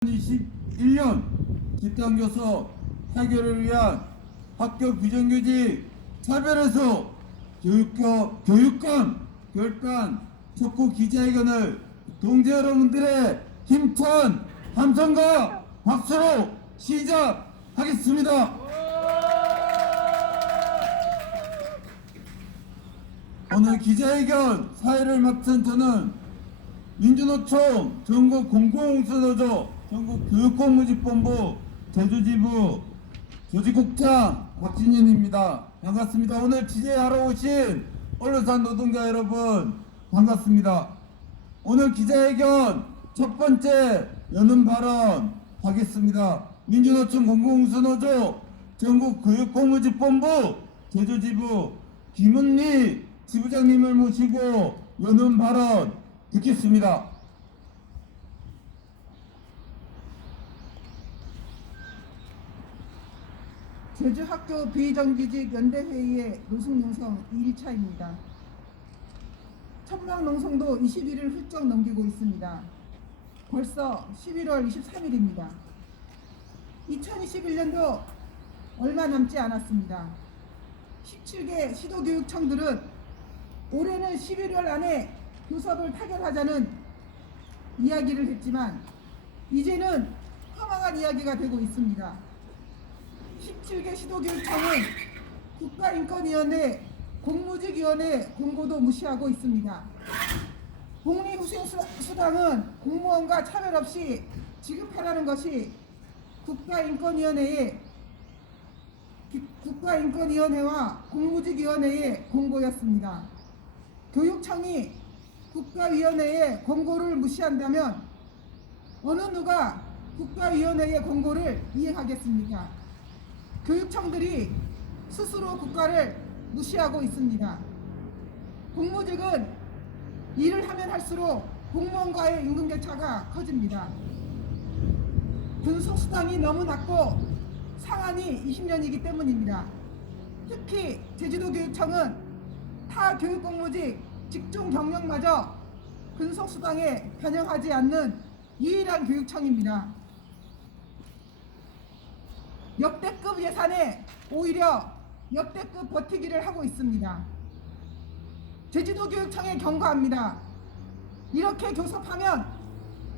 2021년 집단교섭 해결을 위한 학교 비정규직 차별에서 교육감 결단 촉구 기자회견을 동지 여러분들의 힘찬 함성과 박수로 시작하겠습니다. 오늘 기자회견 사회를 맡은 저는 민주노총 전국 공공운수노조 전국 교육공무집본부 제주지부 조직국장 곽진현입니다. 반갑습니다. 오늘 취재하러 오신 언론사 노동자 여러분 반갑습니다. 오늘 기자회견 첫 번째 여는 발언 하겠습니다. 민주노총 공공운수노조 전국 교육공무집본부 제주지부 김은리 지부장님을 모시고 여는 발언 듣겠습니다. 제주학교 비정규직 연대회의의 노숙농성 2일차입니다. 천막농성도 20일을 훌쩍 넘기고 있습니다. 벌써 11월 23일입니다. 2021년도 얼마 남지 않았습니다. 17개 시도교육청들은 올해는 11월 안에 교섭을 타결하자는 이야기를 했지만 이제는 허망한 이야기가 되고 있습니다. 17개 시도교육청은 국가인권위원회, 공무직위원회 공고도 무시하고 있습니다. 복리후생수당은 공무원과 차별 없이 지급하라는 것이 국가인권위원회와 공무직위원회의 공고였습니다. 교육청이 국가위원회의 공고를 무시한다면 어느 누가 국가위원회의 공고를 이행하겠습니까? 교육청들이 스스로 국가를 무시하고 있습니다. 공무직은 일을 하면 할수록 공무원과의 임금격차가 커집니다. 근속수당이 너무 낮고 상한이 20년이기 때문입니다. 특히 제주도교육청은 타 교육공무직 직종 경력마저 근속수당에 반영하지 않는 유일한 교육청입니다. 역대급 예산에 오히려 역대급 버티기를 하고 있습니다. 제주도교육청에 경고합니다. 이렇게 교섭하면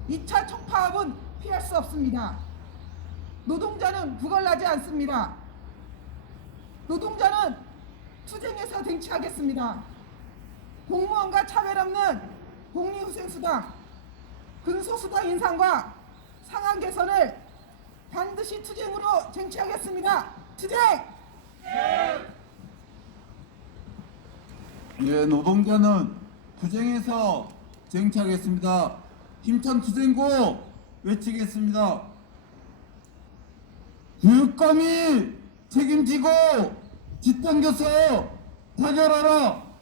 2차 총파업은 피할 수 없습니다. 노동자는 구걸나지 않습니다. 노동자는 투쟁에서 쟁취하겠습니다. 공무원과 차별 없는 복리후생수당, 근속수당 인상과 상한 개선을 반드시 투쟁으로 쟁취하겠습니다. 투쟁! 예, 노동자는 투쟁에서 쟁취하겠습니다. 힘찬 투쟁고 외치겠습니다. 교육감이 책임지고 집단교섭 타결하라.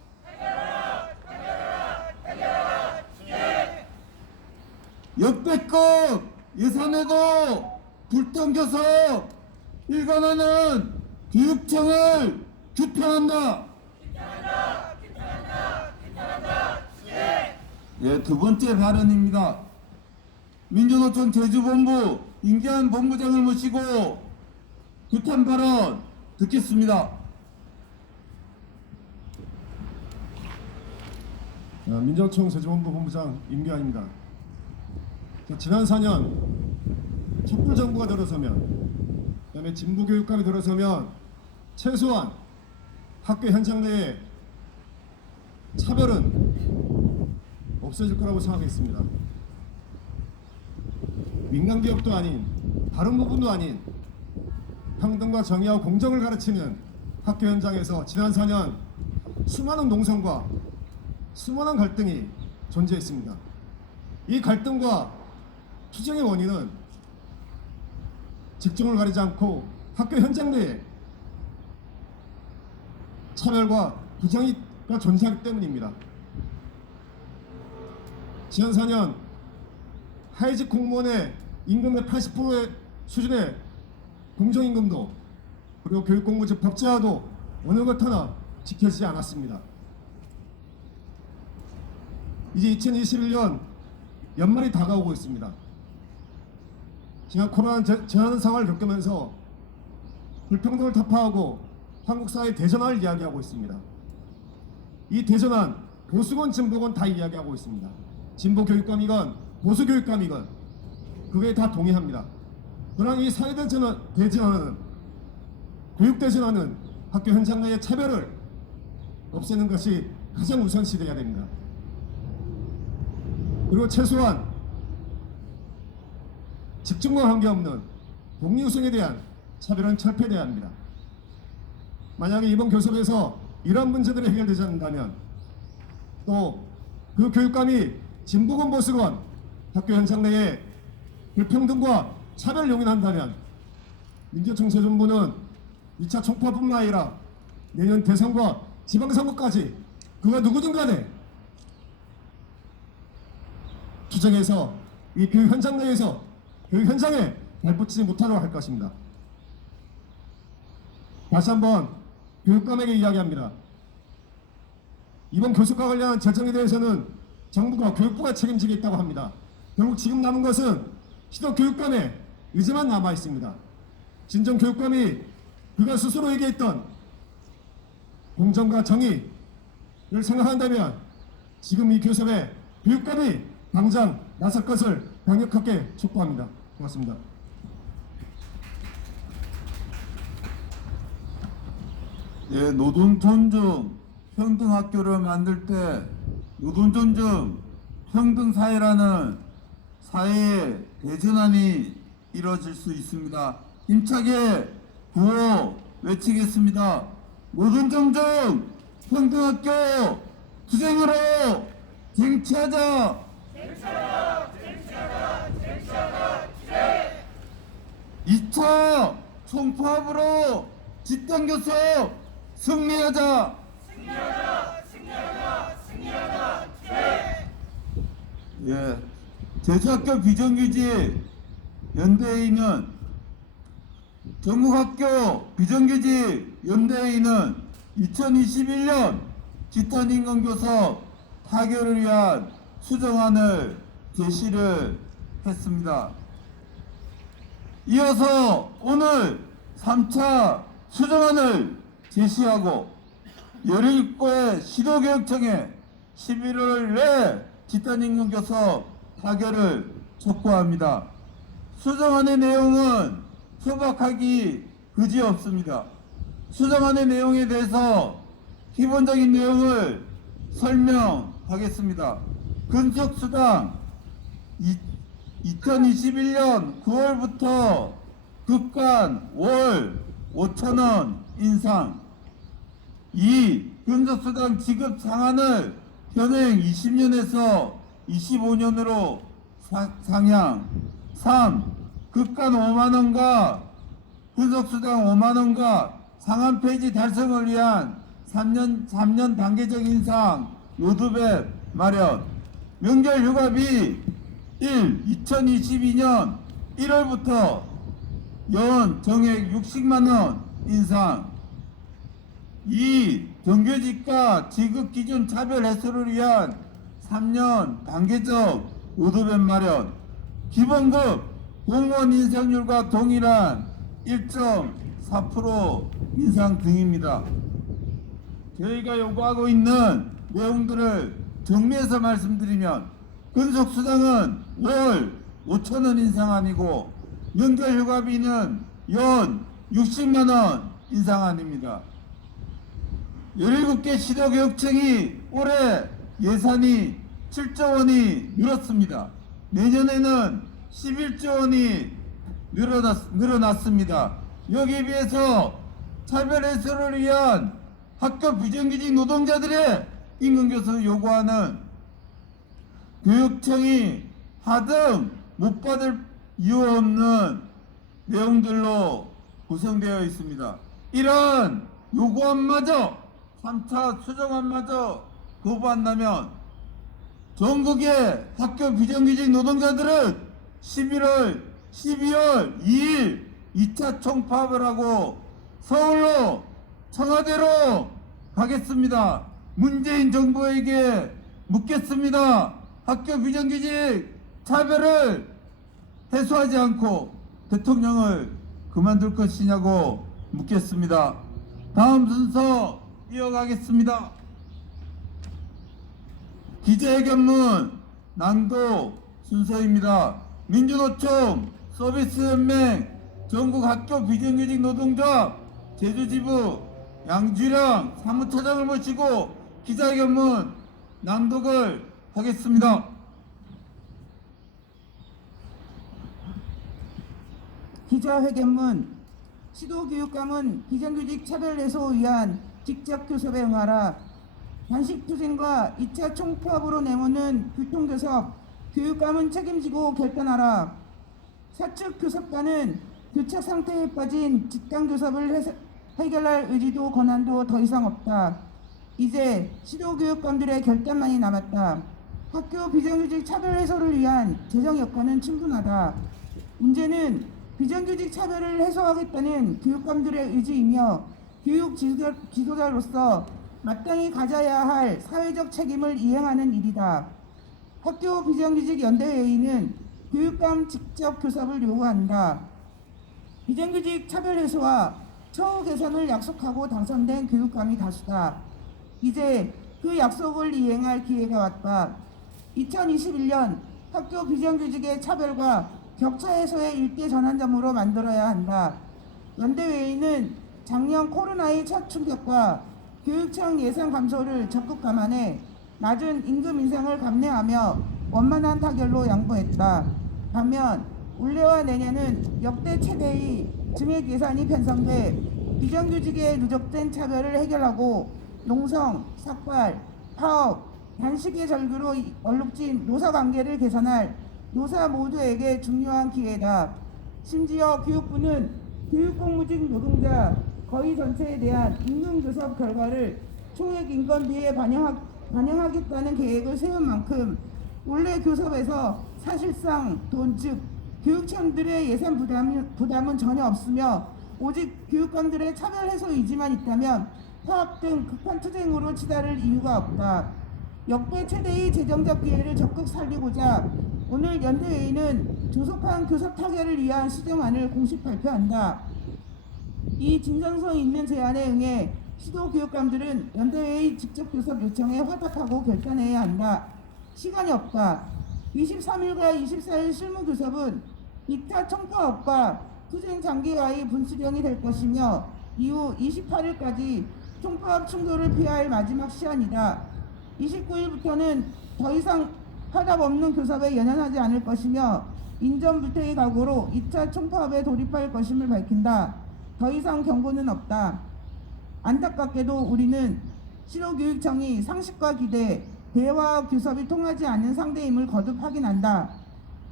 역대급 예산에도 불통교섭 일관하는 교육청을 규탄한다. 예, 두 번째 발언입니다. 민주노총 제주본부 임기한 본부장을 모시고 규탄 발언 듣겠습니다. 민주노총 제주본부 본부장 임기환입니다. 지난 4년 촛불정부가 들어서면, 그다음에 진보교육감이 들어서면 최소한 학교 현장 내에 차별은 없어질 거라고 생각했습니다. 민간기업도 아닌, 다른 부분도 아닌 평등과 정의와 공정을 가르치는 학교 현장에서 지난 4년 수많은 농성과 수많은 갈등이 존재했습니다. 이 갈등과 투쟁의 원인은 직종을 가리지 않고 학교 현장 내에 차별과 부정의가 존재하기 때문입니다. 지난 4년 하위직 공무원의 임금의 80%의 수준의 공정임금도 그리고 교육공무직 법제화도 어느 것 하나 지켜지지 않았습니다. 이제 2021년 연말이 다가오고 있습니다. 지난 코로나 재난 상황을 겪으면서 불평등을 타파하고 한국 사회 대전환을 이야기하고 있습니다. 이 대전환 보수건 진보건 다 이야기하고 있습니다. 진보 교육감이건 보수 교육감이건 그게 다 동의합니다. 그러나 이 사회 대전환은 교육 대전환은 학교 현장 내의 차별을 없애는 것이 가장 우선시돼야 됩니다. 그리고 최소한 직종과 관계없는 복리후생에 대한 차별은 철폐돼야 합니다. 만약에 이번 교섭에서 이런 문제들이 해결되지 않는다면 또 그 교육감이 진보건 보수건 학교 현장 내에 불평등과 차별을 용인한다면 민주통제정부는 2차 총파뿐만 아니라 내년 대선과 지방선거까지 그가 누구든 간에 투쟁해서 이 교육 현장 내에서 교육 현장에 발붙이지 못하도록 할 것입니다. 다시 한번 교육감에게 이야기합니다. 이번 교섭과 관련한 재정에 대해서는 정부가 교육부가 책임지겠다고 합니다. 결국 지금 남은 것은 시도 교육감의 의지만 남아 있습니다. 진정 교육감이 그가 스스로 얘기했던 공정과 정의를 생각한다면 지금 이 교섭에 교육감이 당장 나설 것을 강력하게 촉구합니다. 고맙습니다. 예, 노동 존중, 평등 학교를 만들 때 노동 존중, 평등 사회라는 사회의 대전환이 이루어질 수 있습니다. 힘차게 구호 외치겠습니다. 노동 존중, 평등 학교 투쟁으로 쟁취하자. 2차 총파업으로 집단 교섭 승리하자. 예, 제주학교 비정규직 연대회의는 전국학교 비정규직 연대회의는 2021년 집단임금교섭 타결을 위한 수정안을 제시를 했습니다. 이어서 오늘 3차 수정안을 제시하고 17곳의 시도교육청에 11월 내 집단임금교섭 타결을 촉구합니다. 수정안의 내용은 소박하기 그지없습니다. 수정안의 내용에 대해서 기본적인 내용을 설명하겠습니다. 근속수당 2021년 9월부터 급간 월 5,000원 인상. 2. 근속수당 지급 상한을 현행 20년에서 25년으로 상향. 3. 급간 5만원과 근속수당 5만원과 상한 폐지 달성을 위한 3년 단계적 인상 로드맵 마련. 명절 휴가비 1. 2022년 1월부터 연 정액 60만원 인상. 2. 정규직과 지급 기준 차별 해소를 위한 3년 단계적 로드맵 마련. 기본급 공무원 인상률과 동일한 1.4% 인상 등입니다. 저희가 요구하고 있는 내용들을 정리해서 말씀드리면 근속수당은 월 5,000원 인상안이고 명절휴가비는 연 60만원 인상안입니다. 17개 시도교육청이 올해 예산이 7조 원이 늘었습니다. 내년에는 11조 원이 늘어났습니다. 여기에 비해서 차별 해소를 위한 학교 비정규직 노동자들의 임금교섭을 요구하는 교육청이 하등 못 받을 이유 없는 내용들로 구성되어 있습니다. 이런 요구안마저 3차 수정안마저 거부한다면 전국의 학교 비정규직 노동자들은 12월 2일 2차 총파업을 하고 서울로 청와대로 가겠습니다. 문재인 정부에게 묻겠습니다. 학교 비정규직 차별을 해소하지 않고 대통령을 그만둘 것이냐고 묻겠습니다. 다음 순서 이어가겠습니다. 기자회견문 낭독 순서입니다. 민주노총 서비스연맹 전국학교 비정규직 노동조합 제주지부 양주령 사무처장을 모시고 기자회견문 낭독을 하겠습니다. 기자회견문 시도교육감은 비정규직 차별 해소 위한 직접 교섭에 응하라. 단식투쟁과 2차 총파업으로 내모는 교통교섭 교육감은 책임지고 결단하라. 사측 교섭단은 교착 상태에 빠진 직강교섭을 해결할 의지도 권한도 더 이상 없다. 이제 시도교육감들의 결단만이 남았다. 학교 비정규직 차별 해소를 위한 재정 여건은 충분하다. 문제는 비정규직 차별을 해소하겠다는 교육감들의 의지이며 교육 지도자로서 마땅히 가져야 할 사회적 책임을 이행하는 일이다. 학교 비정규직 연대회의는 교육감 직접 교섭을 요구한다. 비정규직 차별 해소와 처우 개선을 약속하고 당선된 교육감이 다수다. 이제 그 약속을 이행할 기회가 왔다. 2021년 학교 비정규직의 차별과 격차 해소의 일대 전환점으로 만들어야 한다. 연대회의는 작년 코로나의 첫 충격과 교육청 예산 감소를 적극 감안해 낮은 임금 인상을 감내하며 원만한 타결로 양보했다. 반면 올해와 내년은 역대 최대의 증액 예산이 편성돼 비정규직의 누적된 차별을 해결하고 농성, 삭발, 파업, 단식의 절규로 얼룩진 노사관계를 개선할 노사 모두에게 중요한 기회다. 심지어 교육부는 교육공무직 노동자 거의 전체에 대한 임금교섭 결과를 총액 인건비에 반영하겠다는 계획을 세운 만큼 올해 교섭에서 사실상 돈 즉 교육청들의 예산 부담은 전혀 없으며 오직 교육감들의 차별 해소 의지만 있다면 파업 등 극한 투쟁으로 치달을 이유가 없다. 역대 최대의 재정적 기회를 적극 살리고자 오늘 연대회의는 조속한 교섭 타결을 위한 시정안을 공식 발표한다. 이 진정성 있는 제안에 응해 시도교육감들은 연대회의 직접 교섭 요청에 화답하고 결단해야 한다. 시간이 없다. 23일과 24일 실무교섭은 2차 총파업과 투쟁 장기와의 분수령이 될 것이며 이후 28일까지 총파업 충돌을 피할 마지막 시한이다. 29일부터는 더 이상 화답 없는 교섭에 연연하지 않을 것이며 인전불태의 각오로 2차 총파업에 돌입할 것임을 밝힌다. 더 이상 경고는 없다. 안타깝게도 우리는 시도교육청이 상식과 기대, 대화와 교섭이 통하지 않는 상대임을 거듭 확인한다.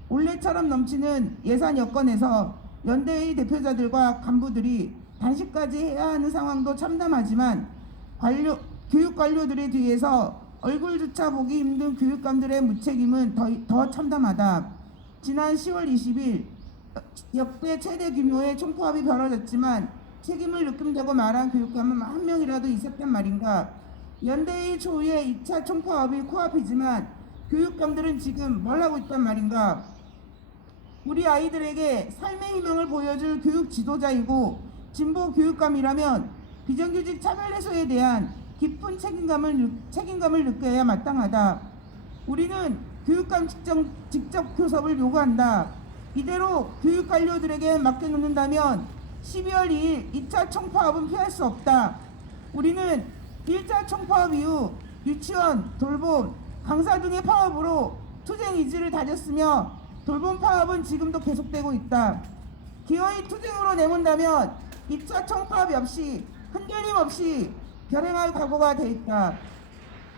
올해처럼 넘치는 예산 여건에서 연대의 대표자들과 간부들이 단식까지 해야 하는 상황도 참담하지만 교육 관료들의 뒤에서 얼굴조차 보기 힘든 교육감들의 무책임은 더 참담하다. 지난 10월 20일 역대 최대 규모의 총파업이 벌어졌지만 책임을 느낀다고 말한 교육감은 한 명이라도 있었단 말인가. 연대의 초유의 2차 총파업이 코앞이지만 교육감들은 지금 뭘 하고 있단 말인가. 우리 아이들에게 삶의 희망을 보여줄 교육 지도자이고 진보 교육감이라면 비정규직 차별 해소에 대한 깊은 책임감을 느껴야 마땅하다. 우리는 교육감 직접 교섭을 요구한다. 이대로 교육 관료들에게 맡겨놓는다면 12월 2일 2차 총파업은 피할 수 없다. 우리는 1차 총파업 이후 유치원, 돌봄, 강사 등의 파업으로 투쟁 의지를 다졌으며 돌봄 파업은 지금도 계속되고 있다. 기어이 투쟁으로 내몬다면 2차 총파업 역시 흔들림 없이 결행할 각오가 돼 있다.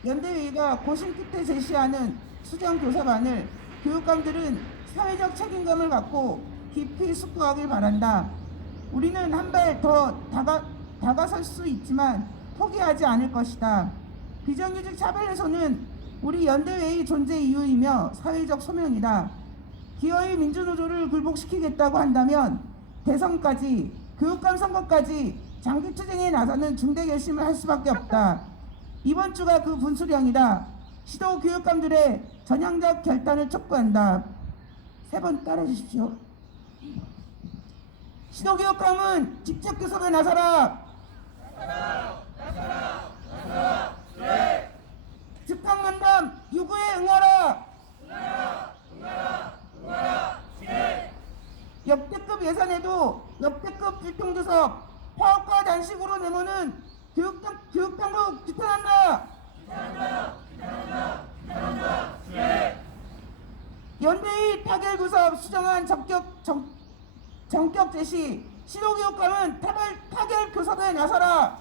연대회의가 고심 끝에 제시하는 수정교섭안을 교육감들은 사회적 책임감을 갖고 깊이 숙고하길 바란다. 우리는 한 발 더 다가설 수 있지만 포기하지 않을 것이다. 비정규직 차별 해소는 우리 연대회의 존재 이유이며 사회적 소명이다. 기어이 민주노조를 굴복시키겠다고 한다면 대선까지 교육감 선거까지 장기 투쟁에 나서는 중대 결심을 할 수밖에 없다. 이번 주가 그 분수령이다. 시도 교육감들의 전향적 결단을 촉구한다. 3번 따라해 주십시오. 시도교육감은 직접 교섭에 나서라. 즉각면담 요구에 응하라. 역대급 예산에도 역대급 교통교섭 파업과 단식으로 내모는 교육당국 규탄한다. 연대의 타결교섭 수정안 정격 제시 시도교육감은 타결교섭에 나서라.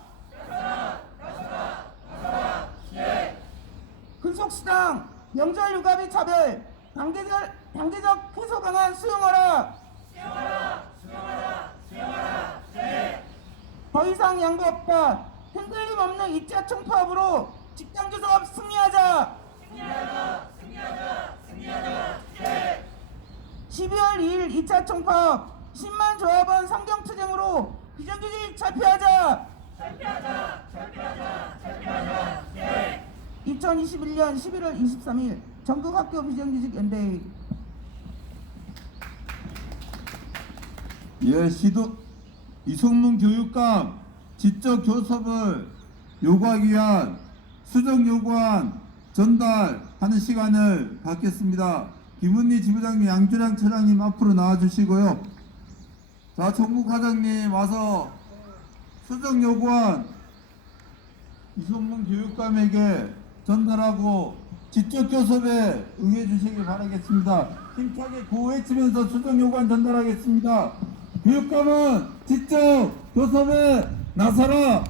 근속수당 명절휴가비 차별 단계적 해소 방안 수용하라. 더 이상 양보 없다. 흔들림 없는 2차 총파업으로 직장교섭 승리하자. 12월 2일 2차 총파업 10만 조합원 상경투쟁으로 비정규직 철폐하자. 2021년 11월 23일 전국학교 비정규직 연대회. 예, 이성문 교육감 지적 교섭을 요구하기 위한 수정 요구안 전달하는 시간을 갖겠습니다. 김은희 지부장님, 양주량 차장님 앞으로 나와주시고요. 자, 총무과장님 와서 수정 요구안 이성문 교육감에게 전달하고 지적 교섭에 응해 주시길 바라겠습니다. 힘차게 구호외치면서 수정 요구안 전달하겠습니다. 교육감은 지적 교섭에 나서라.